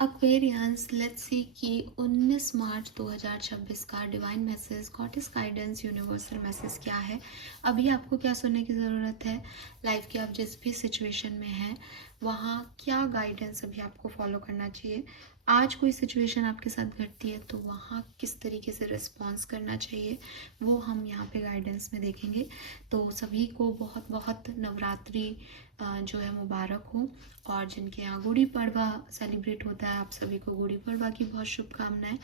Aquarians, let's see कि 19 मार्च 2026 का divine message, goddess guidance, universal message क्या है। अभी आपको क्या सुनने की ज़रूरत है। लाइफ की आप जिस भी सिचुएशन में हैं वहाँ क्या गाइडेंस अभी आपको फॉलो करना चाहिए। आज कोई सिचुएशन आपके साथ घटती है तो वहाँ किस तरीके से रिस्पॉन्स करना चाहिए वो हम यहाँ पे गाइडेंस में देखेंगे। तो सभी को बहुत बहुत नवरात्रि जो है मुबारक हो। और जिनके यहाँ गुड़ी पड़वा सेलिब्रेट होता है, आप सभी को गुड़ी पड़वा की बहुत शुभकामनाएं।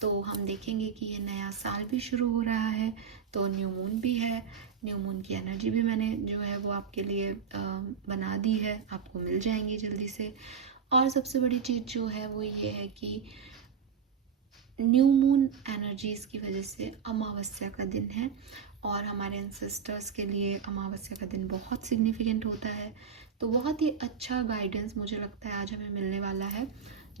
तो हम देखेंगे कि ये नया साल भी शुरू हो रहा है, तो न्यू मून भी है। न्यू मून की एनर्जी भी मैंने जो है वो आपके लिए बना दी है, आपको मिल जाएंगी जल्दी से। और सबसे बड़ी चीज़ जो है वो ये है कि न्यू मून एनर्जीज़ की वजह से अमावस्या का दिन है और हमारे एंसेस्टर्स के लिए अमावस्या का दिन बहुत सिग्निफिकेंट होता है। तो बहुत ही अच्छा गाइडेंस मुझे लगता है आज हमें मिलने वाला है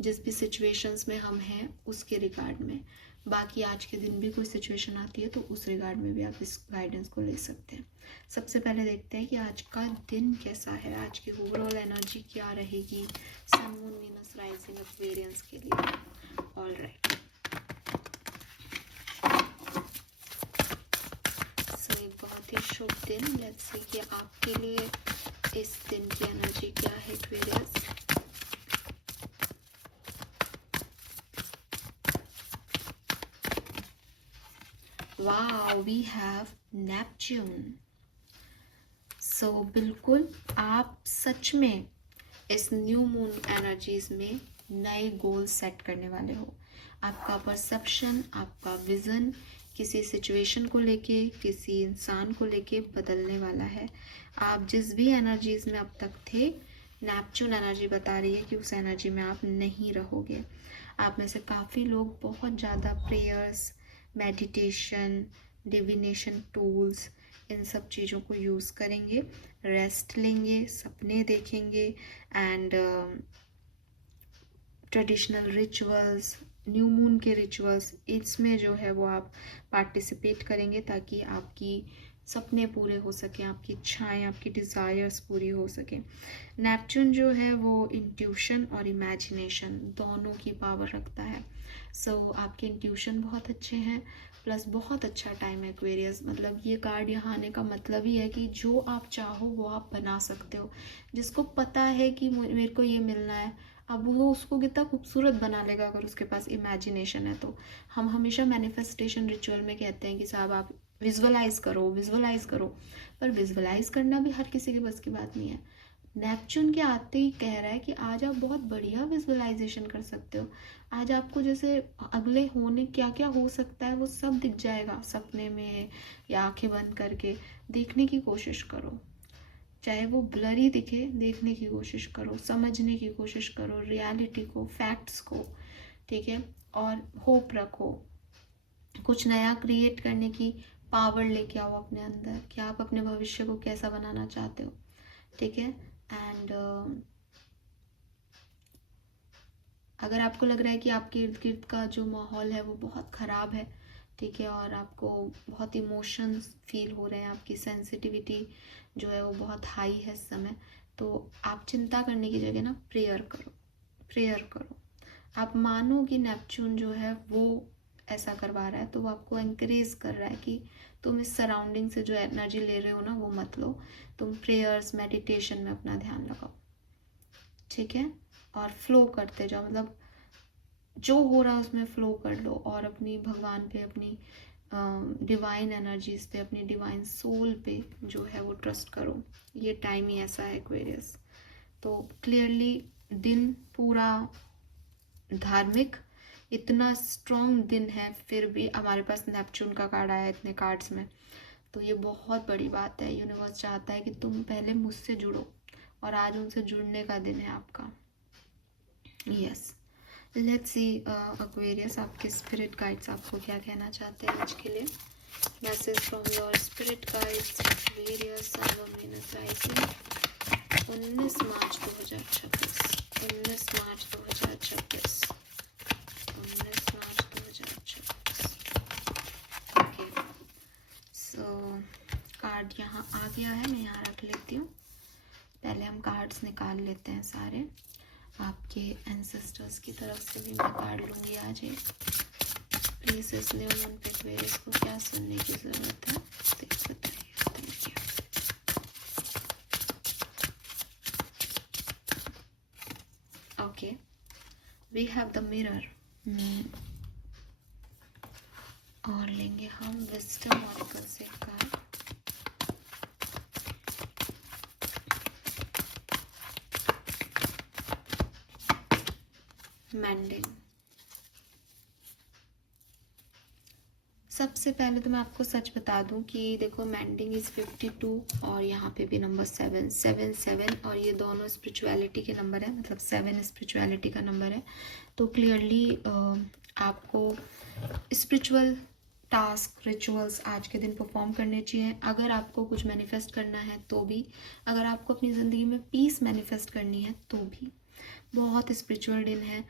जिस भी सिचुएशंस में हम हैं उसके रिगार्ड में। बाकी आज के दिन भी कोई सिचुएशन आती है तो उस रिगार्ड में भी आप इस गाइडेंस को ले सकते हैं। सबसे पहले देखते हैं कि आज का दिन कैसा है, आज की ओवरऑल एनर्जी क्या रहेगी sun moon Venus rising Aquarians के लिए। ऑल राइट, एक बहुत ही शुभ दिन। लेट्स सी कि आपके लिए इस दिन की एनर्जी क्या है Aquarius. Wow, we have Neptune. So बिल्कुल आप सच में इस न्यू मून एनर्जीज में नए गोल सेट करने वाले हो। आपका परसेप्शन, आपका विजन किसी सिचुएशन को लेके, किसी इंसान को लेके बदलने वाला है। आप जिस भी एनर्जीज में अब तक थे, नेपच्यून एनर्जी बता रही है कि उस एनर्जी में आप नहीं रहोगे। आप में से काफ़ी लोग बहुत ज़्यादा प्रेयर्स, मेडिटेशन, डिविनेशन टूल्स, इन सब चीज़ों को यूज़ करेंगे, रेस्ट लेंगे, सपने देखेंगे and traditional rituals, new moon के रिचुअल्स, इसमें जो है वो आप पार्टिसिपेट करेंगे ताकि आपकी सपने पूरे हो सकें, आपकी इच्छाएं, आपकी डिज़ायर्स पूरी हो सकें। नेपच्यून जो है वो इंट्यूशन और इमेजिनेशन दोनों की पावर रखता है। सो आपके इंट्यूशन बहुत अच्छे हैं, प्लस बहुत अच्छा टाइम है एक्वेरियस। मतलब ये कार्ड यहाँ आने का मतलब ही है कि जो आप चाहो वो आप बना सकते हो। जिसको पता है कि मेरे को ये मिलना है, अब वो उसको कितना खूबसूरत बना लेगा अगर उसके पास इमेजिनेशन है तो। हम हमेशा मैनिफेस्टेशन रिचुअल में कहते हैं कि साहब आप विजुअलाइज करो, विजुअलाइज करो, पर विजुअलाइज करना भी हर किसी के बस की बात नहीं है। नेपच्यून के आते ही कह रहा है कि आज आप बहुत बढ़िया विजुअलाइजेशन कर सकते हो। आज आपको जैसे अगले होने क्या क्या हो सकता है वो सब दिख जाएगा सपने में या आंखें बंद करके। देखने की कोशिश करो, चाहे वो ब्लरी दिखे, देखने की कोशिश करो, समझने की कोशिश करो रियलिटी को, फैक्ट्स को, ठीक है। और होप रखो, कुछ नया क्रिएट करने की पावर लेके आओ अपने अंदर कि आप अपने भविष्य को कैसा बनाना चाहते हो, ठीक है। एंड अगर आपको लग रहा है कि आपके इर्द गिर्द का जो माहौल है वो बहुत ख़राब है, ठीक है, और आपको बहुत इमोशंस फील हो रहे हैं, आपकी सेंसिटिविटी जो है वो बहुत हाई है इस समय, तो आप चिंता करने की जगह ना प्रेयर करो, प्रेयर करो। आप मानो कि नेपच्यून जो है वो ऐसा करवा रहा है, तो वो आपको एनकरेज कर रहा है कि तुम इस सराउंडिंग से जो एनर्जी ले रहे हो ना वो मत लो, तुम प्रेयर्स मेडिटेशन में अपना ध्यान लगाओ, ठीक है। और फ्लो करते जाओ, मतलब जो हो रहा है उसमें फ्लो कर लो और अपनी भगवान पे, अपनी डिवाइन एनर्जीज पे, अपनी डिवाइन सोल पे जो है वो ट्रस्ट करो। ये टाइम ही ऐसा है एक्वेरियस। तो क्लियरली दिन पूरा धार्मिक, इतना स्ट्रॉन्ग दिन है, फिर भी हमारे पास नेपच्यून का कार्ड आया इतने कार्ड्स में, तो ये बहुत बड़ी बात है। यूनिवर्स चाहता है कि तुम पहले मुझसे जुड़ो और आज उनसे जुड़ने का दिन है आपका। यस, लेट्स सी एक्वेरियस, आपके स्पिरिट गाइड्स आपको क्या कहना चाहते हैं आज के लिए। Message from your spirit guides Aquarius, son of Venus rising 19 March 2026, 19 March 2026, 19 March 2026। Okay, so card यहाँ आ गया है, मैं यहाँ रख लेती हूँ। पहले हम कार्ड्स निकाल लेते हैं सारे। आपके एंसेस्टर्स की तरफ से भी मैं कार्ड लूँगी आज एक। प्लीज़ इस न्यू मून पे एक्वेरियस को क्या सुनने की ज़रूरत है बताइए। Thank you. Okay, we have the mirror. और लेंगे हम विजडम ऑरेकल से कार्ड। मेंडिंग। सबसे पहले तो मैं आपको सच बता दूं कि देखो मेंडिंग इज़ 52 और यहाँ पे भी नंबर 7 और ये दोनों स्पिरिचुअलिटी के नंबर है, मतलब 7 स्पिरिचुअलिटी का नंबर है। तो क्लियरली आपको स्पिरिचुअल टास्क रिचुअल्स आज के दिन परफॉर्म करने चाहिए। अगर आपको कुछ मैनिफेस्ट करना है तो भी, अगर आपको अपनी ज़िंदगी में पीस मैनिफेस्ट करनी है तो भी। बहुत स्पिरिचुअल दिन है।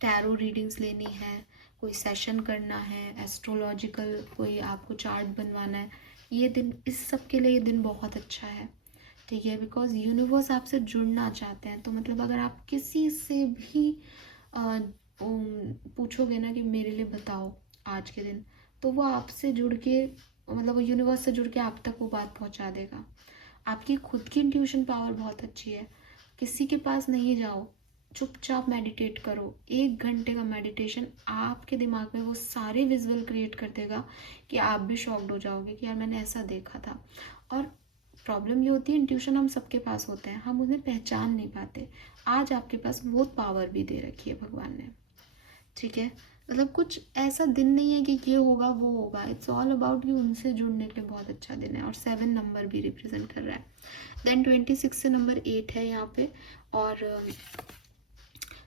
टैरो रीडिंग्स लेनी है, कोई सेशन करना है, एस्ट्रोलॉजिकल कोई आपको चार्ट बनवाना है, ये दिन, इस सब के लिए ये दिन बहुत अच्छा है। ठीक है, बिकॉज यूनिवर्स आपसे जुड़ना चाहते हैं। तो मतलब अगर आप किसी से भी पूछोगे ना कि मेरे लिए बताओ आज के दिन, तो वो आपसे जुड़ के, मतलब वो यूनिवर्स से जुड़ के आप तक वो बात पहुंचा देगा। आपकी खुद की इंट्यूशन पावर बहुत अच्छी है। किसी के पास नहीं जाओ, चुपचाप मेडिटेट करो। 1 घंटे का मेडिटेशन आपके दिमाग में वो सारे विजुअल क्रिएट कर देगा कि आप भी शॉक्ड हो जाओगे कि यार मैंने ऐसा देखा था। और प्रॉब्लम ये होती है, इंट्यूशन हम सबके पास होते हैं, हम उन्हें पहचान नहीं पाते। आज आपके पास वो पावर भी दे रखी है भगवान ने। ठीक है, मतलब कुछ ऐसा दिन नहीं है कि ये होगा वो होगा, इट्स ऑल अबाउट यू। उनसे जुड़ने के लिए बहुत अच्छा दिन है। और 7 नंबर भी रिप्रेजेंट कर रहा है। देन 26 से नंबर 8 है यहाँ पे, और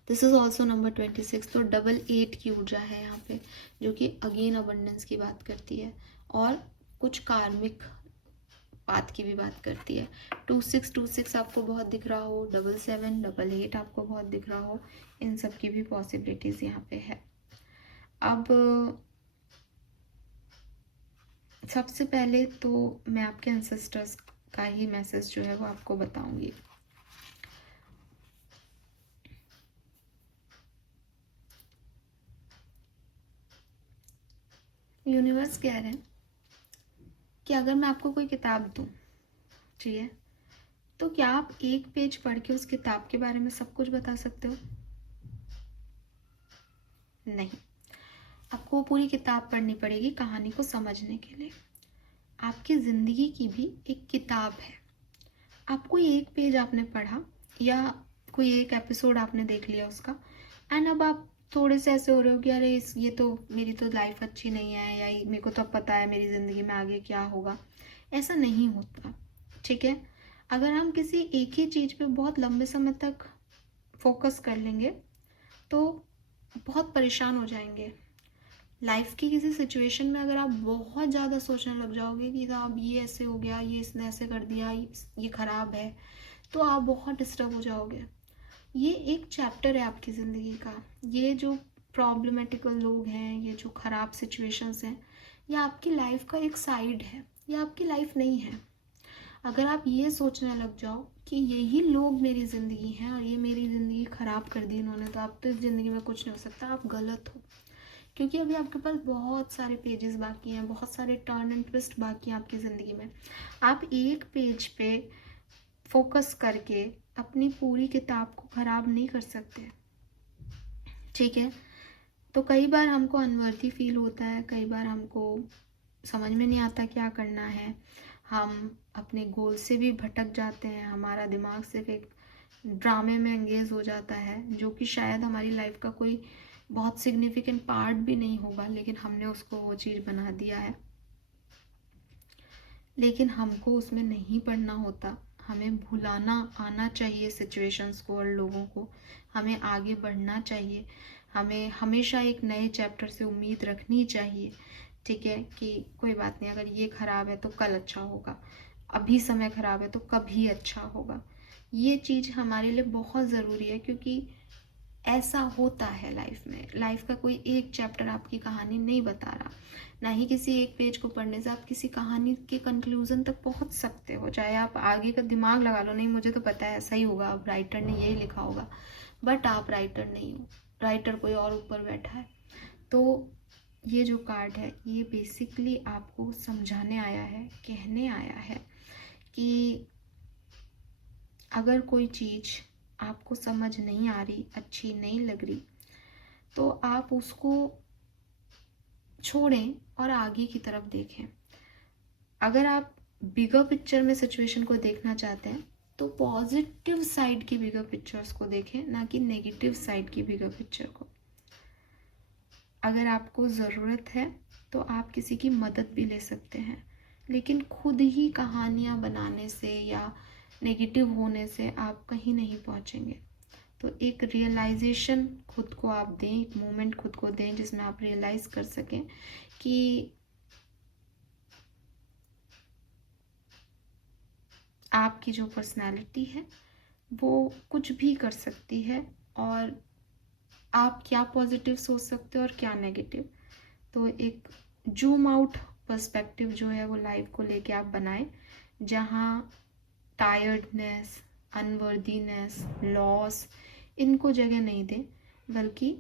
दिस इज ऑल्सो नंबर 26। तो डबल 8 की ऊर्जा है यहाँ पे, जो कि अगेन अबंडेंस की बात करती है और कुछ कार्मिक बात की भी बात करती है। 2626 आपको बहुत दिख रहा हो, 77 88 आपको बहुत दिख रहा हो, इन सब की भी पॉसिबिलिटीज यहाँ पे है। अब सबसे पहले तो मैं आपके एंसेस्टर्स का ही मैसेज जो है वो आपको बताऊंगी। यूनिवर्स कह रहे हैं कि अगर मैं आपको कोई किताब दूं, ठीक है, तो क्या आप एक पेज पढ़ के उस किताब के बारे में सब कुछ बता सकते हो? नहीं, आपको पूरी किताब पढ़नी पड़ेगी कहानी को समझने के लिए। आपकी ज़िंदगी की भी एक किताब है। आपको एक पेज आपने पढ़ा या कोई एक एपिसोड आपने देख लिया उसका, एंड अब आप थोड़े से ऐसे हो रहे हो कि अरे ये तो मेरी तो लाइफ अच्छी नहीं है, या मेरे को तो अब पता है मेरी ज़िंदगी में आगे क्या होगा। ऐसा नहीं होता। ठीक है, अगर हम किसी एक ही चीज़ पे बहुत लंबे समय तक फोकस कर लेंगे तो बहुत परेशान हो जाएंगे। लाइफ की किसी सिचुएशन में अगर आप बहुत ज़्यादा सोचने लग जाओगे कि साहब ये ऐसे हो गया, ये इसने ऐसे कर दिया, ये ख़राब है, तो आप बहुत डिस्टर्ब हो जाओगे। ये एक चैप्टर है आपकी ज़िंदगी का। ये जो प्रॉब्लमेटिकल लोग हैं, ये जो ख़राब सिचुएशंस हैं, ये आपकी लाइफ का एक साइड है, ये आपकी लाइफ नहीं है। अगर आप ये सोचने लग जाओ कि यही लोग मेरी ज़िंदगी हैं और ये मेरी ज़िंदगी ख़राब कर दी इन्होंने, तो आप तो इस ज़िंदगी में कुछ नहीं हो सकता, आप गलत हो। क्योंकि अभी आपके पास बहुत सारे पेजेस बाकी हैं, बहुत सारे टर्न एंड ट्विस्ट बाकी हैं आपकी ज़िंदगी में। आप एक पेज पे फोकस करके अपनी पूरी किताब को ख़राब नहीं कर सकते। ठीक है, तो कई बार हमको अनवर्थी फील होता है, कई बार हमको समझ में नहीं आता क्या करना है, हम अपने गोल से भी भटक जाते हैं, हमारा दिमाग सिर्फ एक ड्रामे में एंगेज हो जाता है, जो कि शायद हमारी लाइफ का कोई बहुत सिग्निफिकेंट पार्ट भी नहीं होगा, लेकिन हमने उसको वो चीज़ बना दिया है। लेकिन हमको उसमें नहीं पढ़ना होता, हमें भुलाना आना चाहिए सिचुएशंस को और लोगों को, हमें आगे बढ़ना चाहिए, हमें हमेशा एक नए चैप्टर से उम्मीद रखनी चाहिए। ठीक है, कि कोई बात नहीं, अगर ये ख़राब है तो कल अच्छा होगा, अभी समय ख़राब है तो कभी अच्छा होगा। ये चीज़ हमारे लिए बहुत ज़रूरी है, क्योंकि ऐसा होता है लाइफ में। लाइफ का कोई एक चैप्टर आपकी कहानी नहीं बता रहा, ना ही किसी एक पेज को पढ़ने से आप किसी कहानी के कंक्लूजन तक पहुंच सकते हो। चाहे आप आगे का दिमाग लगा लो, नहीं मुझे तो पता है ऐसा ही होगा, अब राइटर ने यही लिखा होगा, बट आप राइटर नहीं हो, राइटर कोई और ऊपर बैठा है। तो ये जो कार्ड है ये बेसिकली आपको समझाने आया है, कहने आया है कि अगर कोई चीज़ आपको समझ नहीं आ रही, अच्छी नहीं लग रही, तो आप उसको छोड़ें और आगे की तरफ देखें। अगर आप बिगर पिक्चर में सिचुएशन को देखना चाहते हैं तो पॉजिटिव साइड की बिगर पिक्चर्स को देखें, ना कि नेगेटिव साइड की बिगर पिक्चर को। अगर आपको ज़रूरत है तो आप किसी की मदद भी ले सकते हैं, लेकिन खुद ही कहानियाँ बनाने से या नेगेटिव होने से आप कहीं नहीं पहुँचेंगे। तो एक रियलाइजेशन खुद को आप दें, एक मोमेंट खुद को दें जिसमें आप रियलाइज़ कर सकें कि आपकी जो पर्सनालिटी है वो कुछ भी कर सकती है और आप क्या पॉजिटिव सोच सकते हो और क्या नेगेटिव। तो एक जूम आउट पर्सपेक्टिव जो है वो लाइफ को लेके आप बनाएं, जहाँ टायर्डनेस, अनवर्दीनेस, लॉस इनको जगह नहीं दें, बल्कि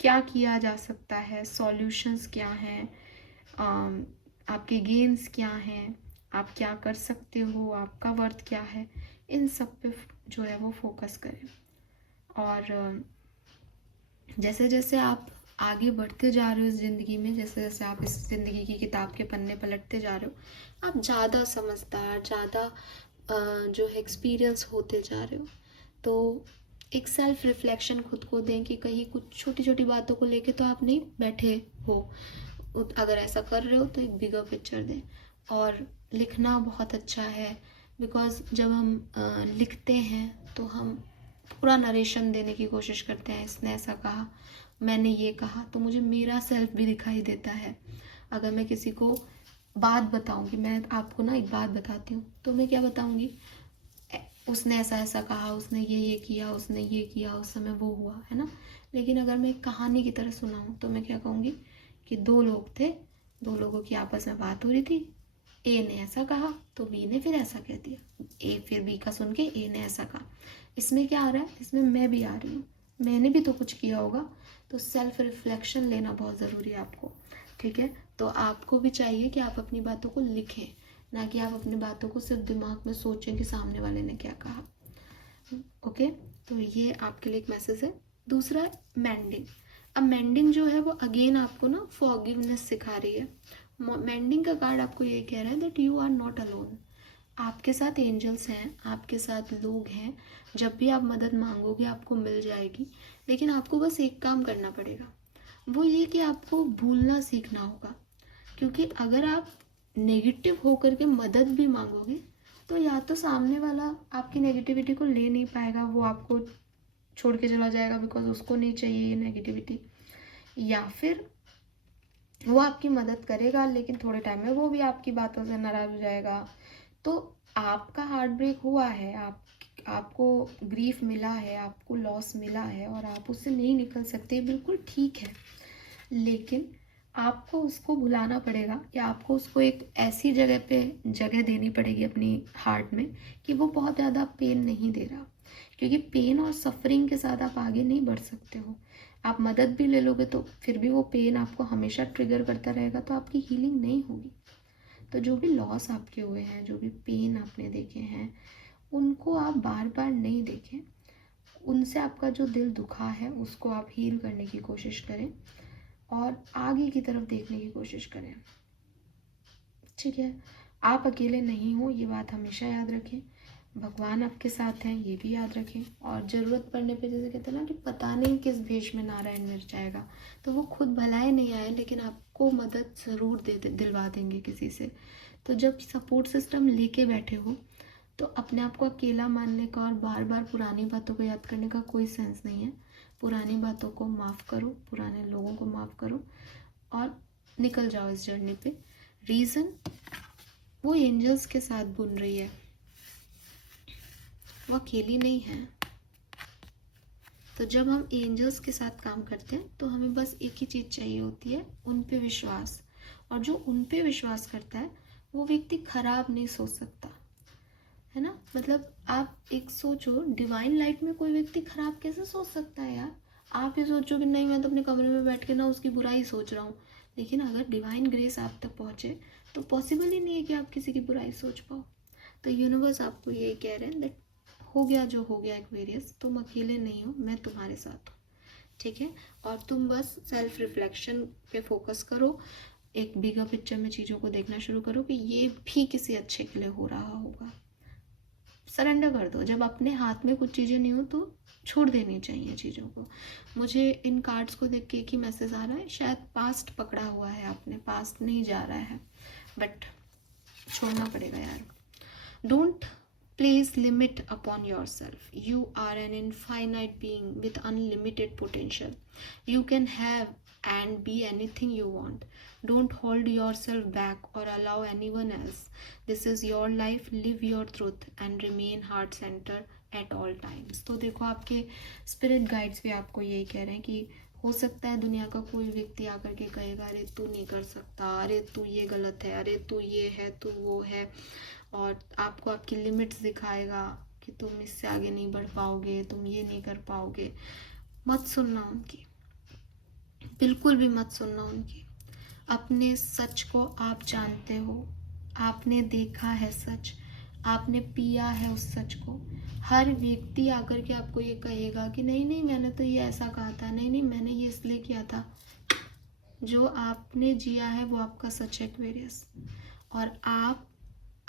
क्या किया जा सकता है, सॉल्यूशंस क्या हैं, आपके गेन्स क्या हैं, आप क्या कर सकते हो, आपका वर्थ क्या है, इन सब पे जो है वो फोकस करें। और जैसे जैसे आप आगे बढ़ते जा रहे हो इस ज़िंदगी में, जैसे जैसे आप इस ज़िंदगी की किताब के पन्ने पलटते जा रहे हो, आप ज़्यादा समझदार, ज़्यादा जो है एक्सपीरियंस होते जा रहे हो। तो एक सेल्फ रिफ्लेक्शन खुद को दें कि कहीं कुछ छोटी छोटी बातों को लेके तो आप नहीं बैठे हो। अगर ऐसा कर रहे हो तो एक बिगर पिक्चर दें। और लिखना बहुत अच्छा है, बिकॉज़ जब हम लिखते हैं तो हम पूरा नरेशन देने की कोशिश करते हैं। इसने ऐसा कहा, मैंने ये कहा, तो मुझे मेरा सेल्फ भी दिखाई देता है। अगर मैं किसी को बात बताऊंगी, मैं आपको ना एक बात बताती हूँ, तो मैं क्या बताऊंगी, उसने ऐसा ऐसा कहा, उसने ये किया, उसने ये किया, उस समय वो हुआ, है ना। लेकिन अगर मैं एक कहानी की तरह सुनाऊँ तो मैं क्या कहूँगी कि दो लोग थे, दो लोगों की आपस में बात हो रही थी, ए ने ऐसा कहा तो बी ने फिर ऐसा कह दिया, ए फिर बी का सुन के ए ने ऐसा कहा। इसमें क्या आ रहा है, इसमें मैं भी आ रही हूँ, मैंने भी तो कुछ किया होगा। तो सेल्फ रिफ्लेक्शन लेना बहुत ज़रूरी है आपको, ठीक है। तो आपको भी चाहिए कि आप अपनी बातों को लिखें, ना कि आप अपनी बातों को सिर्फ दिमाग में सोचें कि सामने वाले ने क्या कहा। ओके, तो ये आपके लिए एक मैसेज है। दूसरा है मेंडिंग। अब मेंडिंग जो है वो अगेन आपको ना फॉरगिवनेस सिखा रही है। मेंडिंग का कार्ड आपको ये कह रहा है that you are not alone. आपके साथ एंजल्स हैं, आपके साथ लोग हैं, जब भी आप मदद मांगोगे आपको मिल जाएगी। लेकिन आपको बस एक काम करना पड़ेगा, वो ये कि आपको भूलना सीखना होगा। क्योंकि अगर आप नेगेटिव होकर के मदद भी मांगोगे तो या तो सामने वाला आपकी नेगेटिविटी को ले नहीं पाएगा, वो आपको छोड़ के चला जाएगा बिकॉज उसको नहीं चाहिए ये नेगेटिविटी, या फिर वो आपकी मदद करेगा लेकिन थोड़े टाइम में वो भी आपकी बातों से नाराज़ हो जाएगा। तो आपका हार्ट ब्रेक हुआ है, आपको ग्रीफ मिला है, आपको लॉस मिला है और आप उससे नहीं निकल सकते, बिल्कुल ठीक है। लेकिन आपको उसको भुलाना पड़ेगा, या आपको उसको एक ऐसी जगह पे जगह देनी पड़ेगी अपनी हार्ट में कि वो बहुत ज़्यादा पेन नहीं दे रहा। क्योंकि पेन और सफरिंग के साथ आप आगे नहीं बढ़ सकते हो। आप मदद भी ले लोगे तो फिर भी वो पेन आपको हमेशा ट्रिगर करता रहेगा, तो आपकी हीलिंग नहीं होगी। तो जो भी लॉस आपके हुए हैं, जो भी पेन आपने देखे हैं, उनको आप बार बार नहीं देखें। उनसे आपका जो दिल दुखा है उसको आप हील करने की कोशिश करें और आगे की तरफ देखने की कोशिश करें, ठीक है। आप अकेले नहीं हो, ये बात हमेशा याद रखें। भगवान आपके साथ हैं, ये भी याद रखें। और ज़रूरत पड़ने पे जैसे कहते हैं ना कि पता नहीं किस भेष में नारायण मिल जाएगा, तो वो खुद भलाए नहीं आए लेकिन आपको मदद ज़रूर दिलवा देंगे किसी से। तो जब सपोर्ट सिस्टम लेके बैठे हो तो अपने आप को अकेला मानने का और बार बार पुरानी बातों को याद करने का कोई सेंस नहीं है। पुरानी बातों को माफ़ करो, पुराने लोगों को माफ़ करो और निकल जाओ इस जर्नी पे। रीज़न, वो एंजल्स के साथ बुन रही है, वो अकेली नहीं है। तो जब हम एंजल्स के साथ काम करते हैं तो हमें बस एक ही चीज़ चाहिए होती है, उन पे विश्वास। और जो उन पे विश्वास करता है वो व्यक्ति खराब नहीं सोच सकता, है ना। मतलब आप एक सोचो, डिवाइन लाइट में कोई व्यक्ति खराब कैसे सोच सकता है यार। आप ये सोचो कि नहीं मैं तो अपने कमरे में बैठ के ना उसकी बुराई सोच रहा हूँ, लेकिन अगर डिवाइन ग्रेस आप तक पहुँचे तो पॉसिबल ही नहीं है कि आप किसी की बुराई सोच पाओ। तो यूनिवर्स आपको यही कह रहे हैं दैट हो गया जो हो गया एक्वेरियस, तुम अकेले नहीं हो, मैं तुम्हारे साथ हूँ, ठीक है। और तुम बस सेल्फ रिफ्लेक्शन पे फोकस करो, एक बिगर पिक्चर में चीज़ों को देखना शुरू करो कि ये भी किसी अच्छे के लिए हो रहा होगा। सरेंडर कर दो। जब अपने हाथ में कुछ चीज़ें नहीं हो तो छोड़ देनी चाहिए चीज़ों को। मुझे इन कार्ड्स को देख के एक ही मैसेज आ रहा है, शायद पास्ट पकड़ा हुआ है आपने, पास्ट नहीं जा रहा है, बट छोड़ना पड़ेगा यार। Don't place limit upon yourself. You are an infinite being with unlimited potential. You can have and be anything you want. Don't hold yourself back or allow anyone else. This is your life. Live your truth and remain heart centered at all times. तो देखो आपके spirit guides भी आपको यही कह रहे हैं कि हो सकता है दुनिया का कोई व्यक्ति आकर के कहेगा अरे तू नहीं कर सकता, अरे तू ये गलत है, अरे तू ये है, तू वो है, और आपको आपकी लिमिट्स दिखाएगा कि तुम इससे आगे नहीं बढ़ पाओगे, तुम ये नहीं कर पाओगे। मत सुनना उनकी, बिल्कुल भी मत सुनना उनकी। अपने सच को आप जानते हो, आपने देखा है सच, आपने पिया है उस सच को। हर व्यक्ति आकर के आपको ये कहेगा कि नहीं नहीं मैंने तो ये ऐसा कहा था, नहीं नहीं मैंने ये इसलिए किया था। जो आपने जिया है वो आपका सच है एक्वेरियस, और आप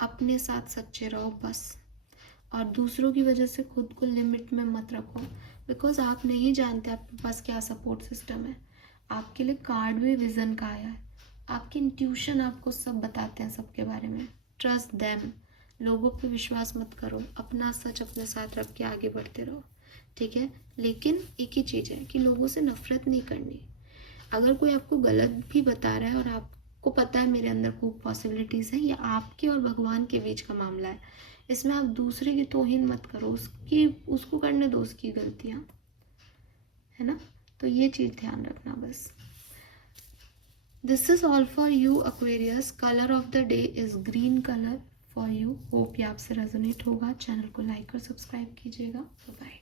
अपने साथ सच्चे रहो बस। और दूसरों की वजह से खुद को लिमिट में मत रखो, बिकॉज आप नहीं जानते आपके पास क्या सपोर्ट सिस्टम है। आपके लिए कार्ड भी विजन का आया है, आपकी इंट्यूशन आपको सब बताते हैं सबके बारे में। ट्रस्ट देम, लोगों पे विश्वास मत करो, अपना सच अपने साथ रख के आगे बढ़ते रहो, ठीक है। लेकिन एक ही चीज़ है कि लोगों से नफरत नहीं करनी। अगर कोई आपको गलत भी बता रहा है और आपको पता है मेरे अंदर खूब पॉसिबिलिटीज़ हैं, या आपके और भगवान के बीच का मामला है, इसमें आप दूसरे की तौहीन मत करो, उसको करने दो उसकी गलतियाँ, है ना। तो ये चीज़ ध्यान रखना बस। This is all for you Aquarius. Colour of the day is green colour for you. Hope ये आपसे रेजोनेट होगा। चैनल को लाइक और सब्सक्राइब कीजिएगा। बाय।